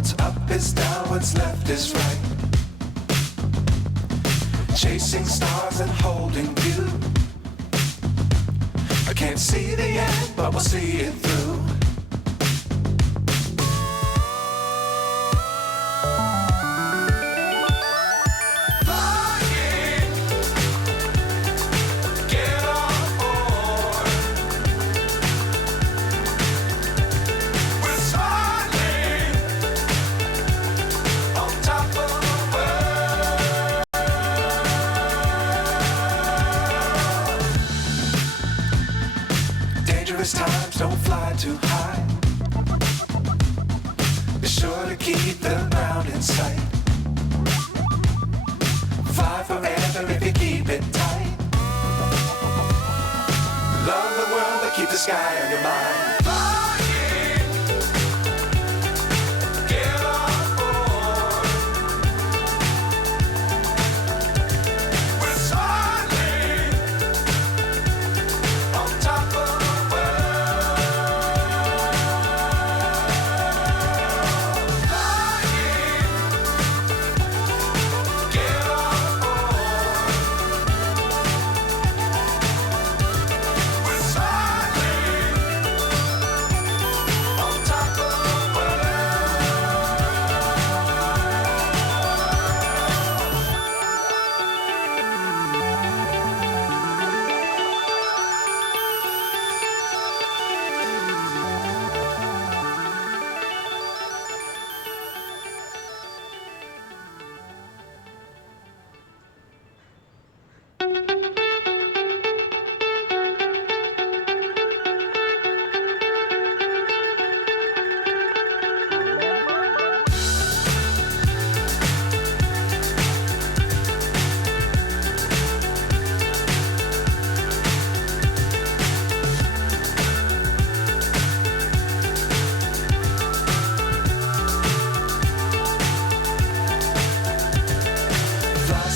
What's up is down, what's left is right. Chasing stars and holding you. I can't see the end, but we'll see it through. Times don't fly too high. Be sure to keep the ground in sight. Fly forever if you keep it tight. Love the world but keep the sky on your mind.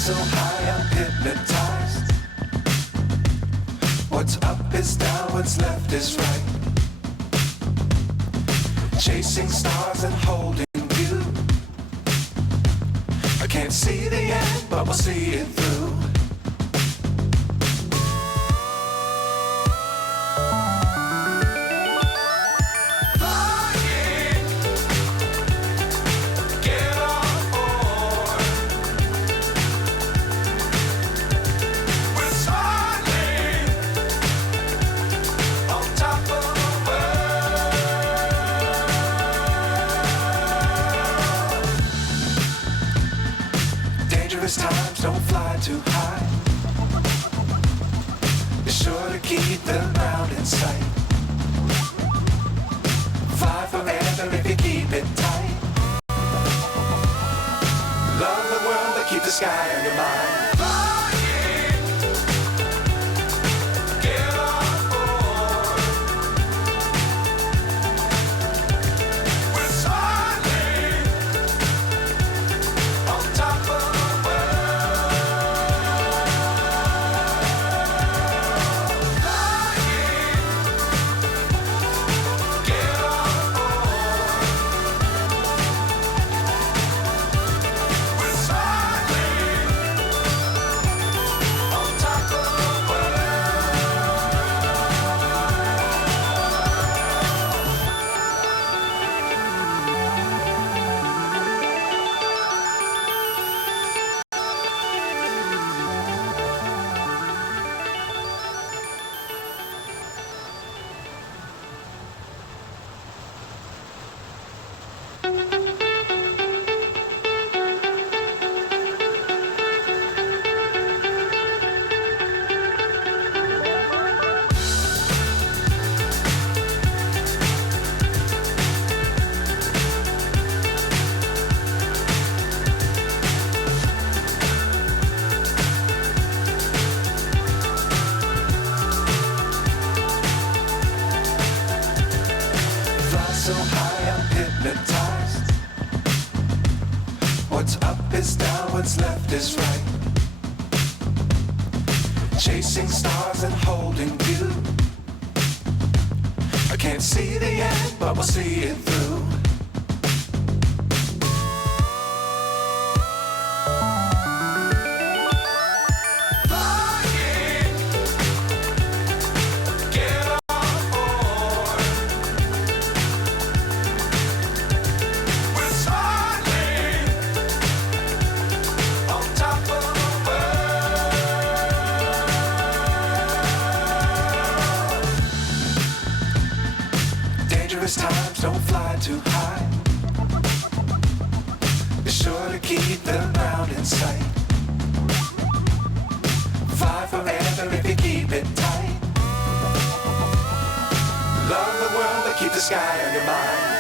So high I'm hypnotized. What's up is down, what's left is right. Chasing stars and holding you. I can't see the end, but we'll see it through. Times don't fly too high. Be sure to keep the ground in sight. Fly forever if you keep it tight. Love the world but keep the sky on your mind. So high I'm hypnotized. What's up is down, what's left is right. Chasing stars and holding you. I can't see the end, but we'll see it through. don't fly too high. Be sure to keep the ground in sight. Fly forever if you keep it tight. Love the world, but keep the sky on your mind.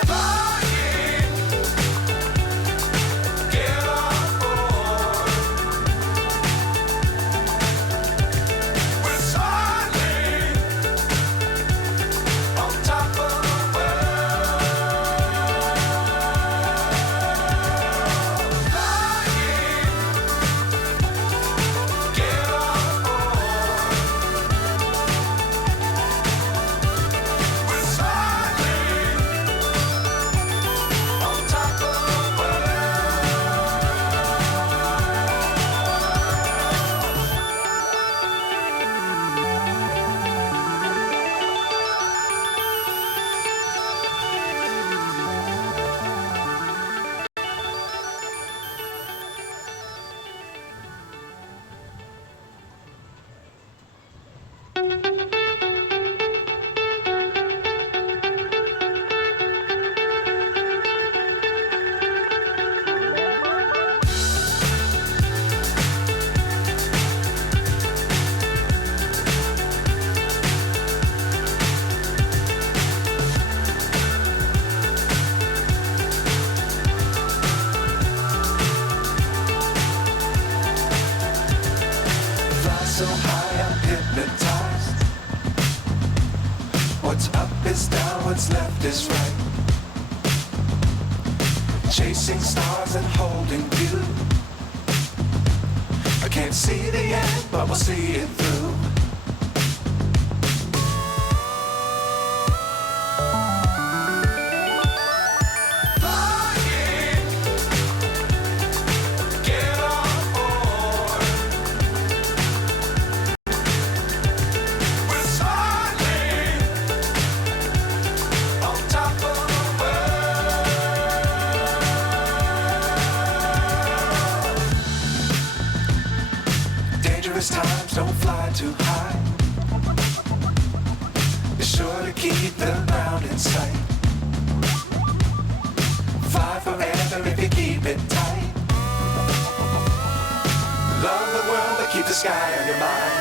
So high I'm hypnotized. What's up is down, what's left is right. Chasing stars and holding you. I can't see the end, but we'll see it through. Times don't fly too high. Be sure to keep the ground in sight. Fly forever if you keep it tight. Love the world, but keep the sky on your mind.